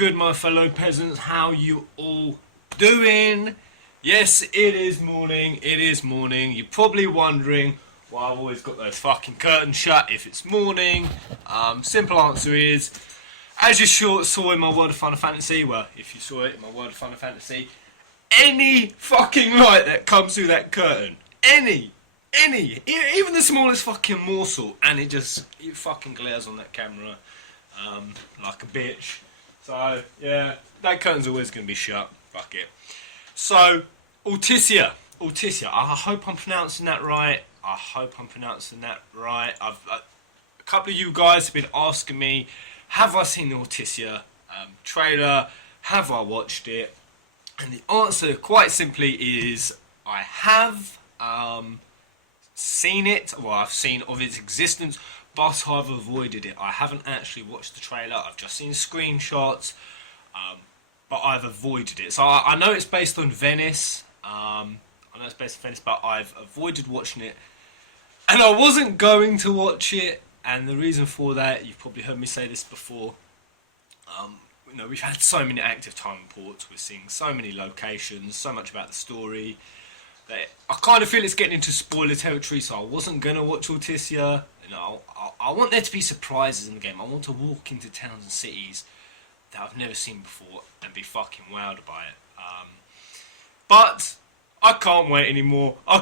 good, my fellow peasants? How you all doing? Yes, it is morning. It is morning. You're probably wondering why I've always got those fucking curtains shut if it's morning. Simple answer is, as you saw in my World of Final Fantasy, well, if you saw it in my World of Final Fantasy, any fucking light that comes through that curtain, any, even the smallest fucking morsel, and it fucking glares on that camera like a bitch. So, yeah, that curtain's always going to be shut. Fuck it. So, Altissia. I hope I'm pronouncing that right. A couple of you guys have been asking me, have I seen the Altissia trailer? Have I watched it? And the answer, quite simply, is I have seen it. Well, I've seen of its existence, but I've avoided it. I haven't actually watched the trailer. I've just seen screenshots, but I've avoided it. So I know it's based on Venice. But I've avoided watching it. And I wasn't going to watch it. And the reason for that, you've probably heard me say this before. You know, we've had so many active time reports. We're seeing so many locations, so much about the story. That I kind of feel it's getting into spoiler territory. So I wasn't going to watch Altissia. You know, I want there to be surprises in the game. I want to walk into towns and cities that I've never seen before and be fucking wowed by it. But I can't wait anymore. I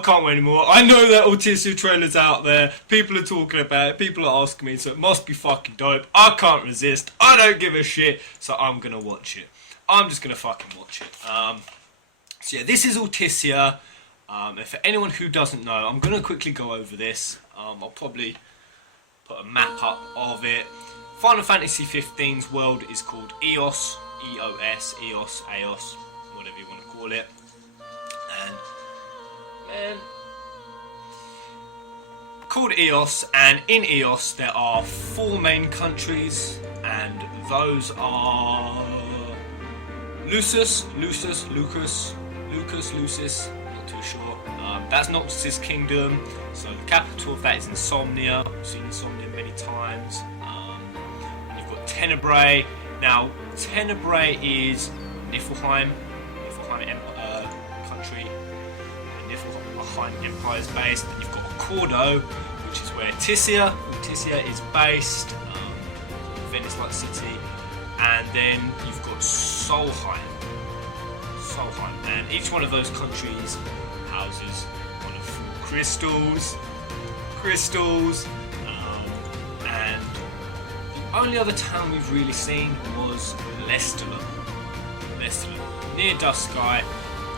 know that Altissia trailer's out there. People are talking about it. People are asking me, so it must be fucking dope. I can't resist. I don't give a shit. So I'm gonna watch it. I'm just gonna fucking watch it. So yeah, this is Altissia. And for anyone who doesn't know, I'm gonna quickly go over this. I'll probably put a map up of it. Final Fantasy 15's world is called Eos, Eos, whatever you want to call it. And man, called Eos, and in Eos there are 4 main countries, and those are Lucis, not too sure. That's Noctis' kingdom. So the capital of that is Insomnia. I've seen Insomnia many times. And you've got Tenebrae. Now Tenebrae is Niflheim country. And Niflheim Empire is based. And you've got Accordo, which is where Altissia is based. Venice-like city. And then you've got Solheim. And each one of those countries houses one of 4 crystals, and the only other town we've really seen was Lestallum, near Dusky.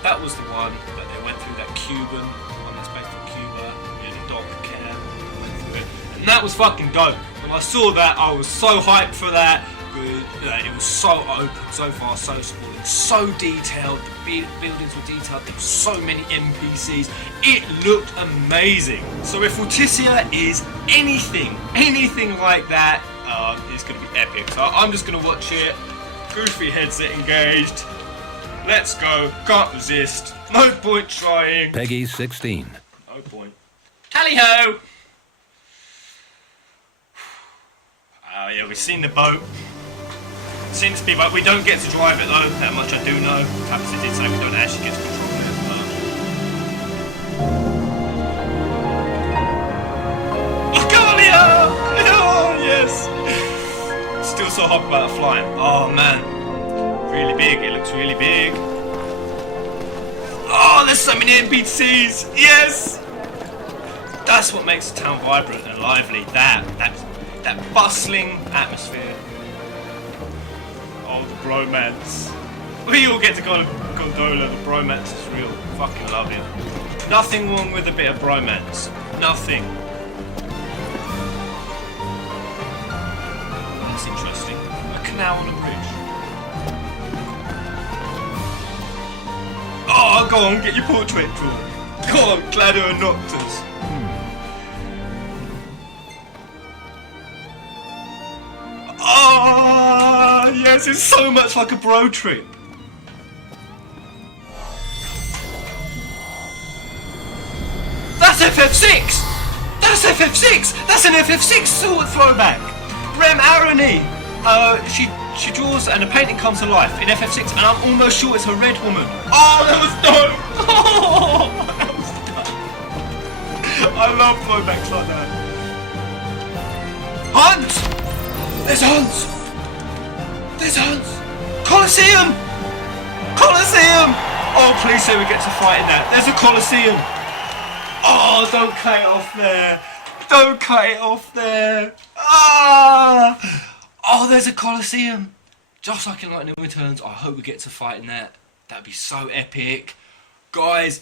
That was the one that they went through, that Cuban one that's based in Cuba, near the dog care, went through it, and that was fucking dope. When I saw that, I was so hyped for that. It was so open, so far, so sprawling, so detailed. The buildings were detailed. There were so many NPCs. It looked amazing. So if Altissia is anything like that, it's going to be epic. So I'm just going to watch it. Goofy headset engaged. Let's go. Can't resist. No point trying. Peggy 16. No point. Tally ho! Oh yeah, we've seen the boat. Seen the speedboat. We don't get to drive it though, that much I do know. Perhaps it did say we don't actually get to control it, Arcalia! Oh yes! Still so hyped about the flying. Oh man. Really big, it looks really big. Oh, there's so many NPCs! Yes! That's what makes the town vibrant and lively. That bustling atmosphere. Oh, the bromance. We all get to go on a gondola. The bromance is real. Fucking love it. Nothing wrong with a bit of bromance. Nothing. That's interesting. A canal on a bridge. Oh, go on, get your portrait drawn. Go on, Gladio and Noctis. Oh, yes, it's so much like a bro trip. That's FF6! That's FF6! That's an FF6 sort of throwback! Rem Arani! She draws and the painting comes to life in FF6, and I'm almost sure it's a red woman. Oh, that was dope! Oh, that was dope. I love throwbacks like that. Hunt! There's Hunt! There's Hunt! Colliseum! Colliseum! Oh, please say we get to fight in that. There's a Colliseum! Oh, don't cut it off there. Don't cut it off there. Ah! Oh, there's a Colliseum. Just like in Lightning Returns, I hope we get to fight in that. That'd be so epic. Guys,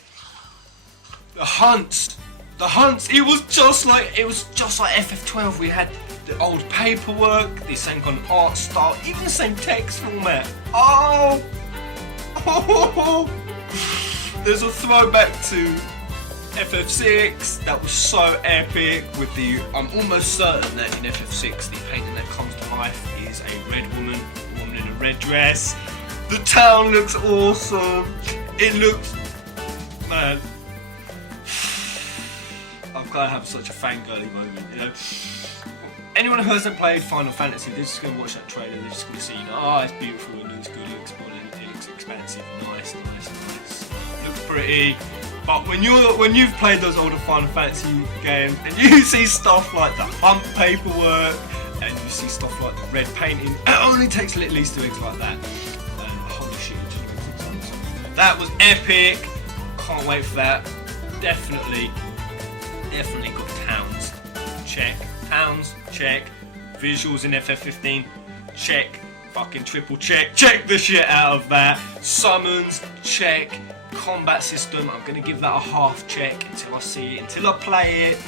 the hunts, it was just like FF12. We had the old paperwork, the same kind of art style, even the same text format. Oh! There's a throwback to FF6 that was so epic with the, I'm almost certain that in FF6 the painting that comes to life is a red woman, a woman in a red dress. The town looks awesome. It looks, man, I've got to have such a fangirly moment, you know. Anyone who hasn't played Final Fantasy, they're just going to watch that trailer, they're just going to see, you know, oh, it's beautiful, it looks good, it looks brilliant, it looks expensive, nice, looks pretty. But when you've played those older Final Fantasy games and you see stuff like the hump paperwork and you see stuff like the red painting, it only takes little Easter eggs like that. And holy shit, that was epic. Can't wait for that. Definitely got towns. Check. Towns, check. Visuals in FF15, check. Fucking triple check. Check the shit out of that. Summons, check. Combat system, I'm going to give that a half check until I see it, until I play it,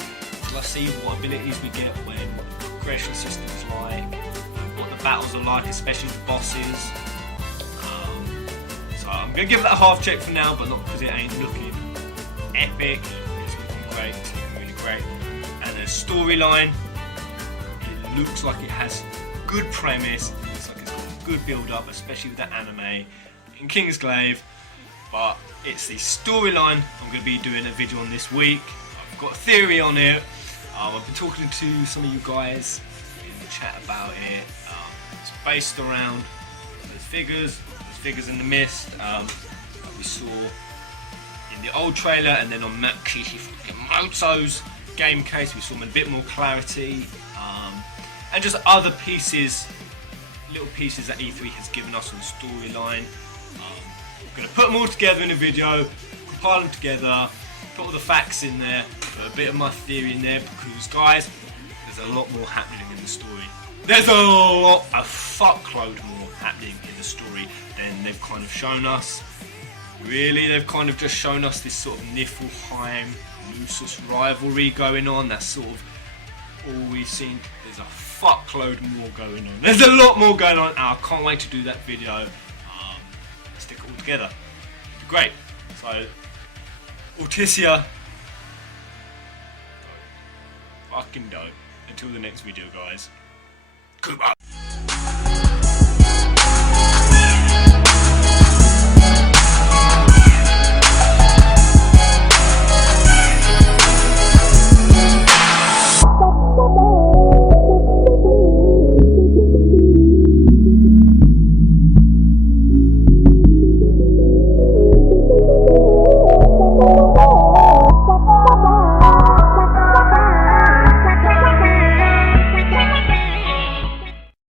until I see what abilities we get, when progression system's like, what the battles are like, especially the bosses. So I'm going to give that a half check for now, but not because it ain't looking epic. It's looking great, it's looking really great. And the storyline, it looks like it has good premise, it looks like it's got a good build up, especially with that anime in Kingsglaive. But it's the storyline I'm going to be doing a video on this week. I've got a theory on it. I've been talking to some of you guys in the chat about it. It's based around those figures in the mist that we saw in the old trailer, and then on Matt Kishimoto's game case we saw them in a bit more clarity, and just other pieces, little pieces that E3 has given us on the storyline. I'm going to put them all together in a video, compile them together, put all the facts in there, put a bit of my theory in there, because guys, there's a lot more happening in the story. There's a fuckload more happening in the story than they've kind of shown us. Really, they've kind of just shown us this sort of Niflheim, Lucis rivalry going on. That's sort of all we've seen. There's a fuckload more going on. There's a lot more going on, and I can't wait to do that video. Stick it all together. It'd be great. So, Altissia, fucking dope. Until the next video, guys. Goodbye.